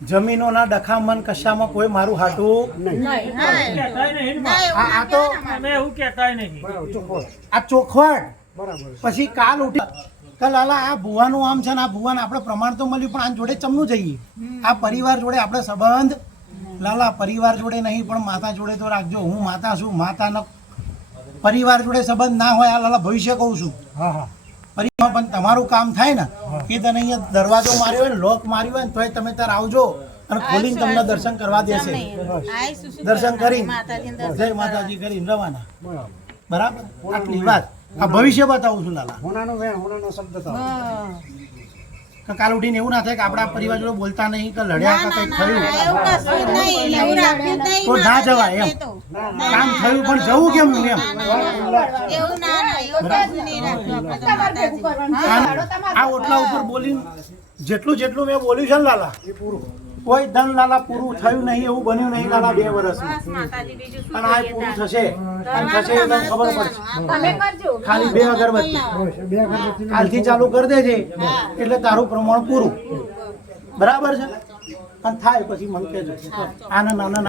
જમીનોના ડખામણ કશામાં કોઈ મારું હાટું આ તો આ ચોખવટ પછી કાલ ઉઠી કે લાલા આ ભુવાનું આમ છે ને આ ભુવાને આપણે પ્રમાણ તો મળ્યું પણ આ જોડે ચમનું જઈએ આ પરિવાર જોડે આપણે સંબંધ લાલા પરિવાર જોડે નહીં પણ માતા જોડે તો રાખજો હું માતા છું માતાનો પરિવાર જોડે સંબંધ ના હોય આ લાલા ભવિષ્ય કહું છું પરિવાર પણ તમારું કામ થાય ને કે તને અહીંયા દરવાજો માર્યો હોય ને લોક માર્યો હોય ને તોય તમે તાર આવજો અને ખોલીને તમને દર્શન કરવા દેશે દર્શન કરીને જય માતાજી કરીને રવાના બરાબર આટલી વાત આ ભવિષ્ય બતાવું છું લાલા કાલ ઉઠીને એવું ના થાય કે આપણા પરિવાર જોડે બોલતા નહીં કે લડ્યા કે કંઈક થયું તો ના જવાય એમ કામ થયું પણ જવું કેમ એમ આ ઓટલા ઉપર બોલીને જેટલું મેં બોલ્યું છે ને લાલા કોઈ ધન લાલા પૂરું થયું નહીં એવું બન્યું નહીં લાલા 2 વર્ષમાં અને આ પૂરું થશે અને થશે એટલે ખબર પડશે ખાલી 2 અગરબત્તી કાલથી ચાલુ કરી દેજે એટલે તારું પ્રમાણ પૂરું બરાબર છે અને થાય પછી મને કહેજો આના નાના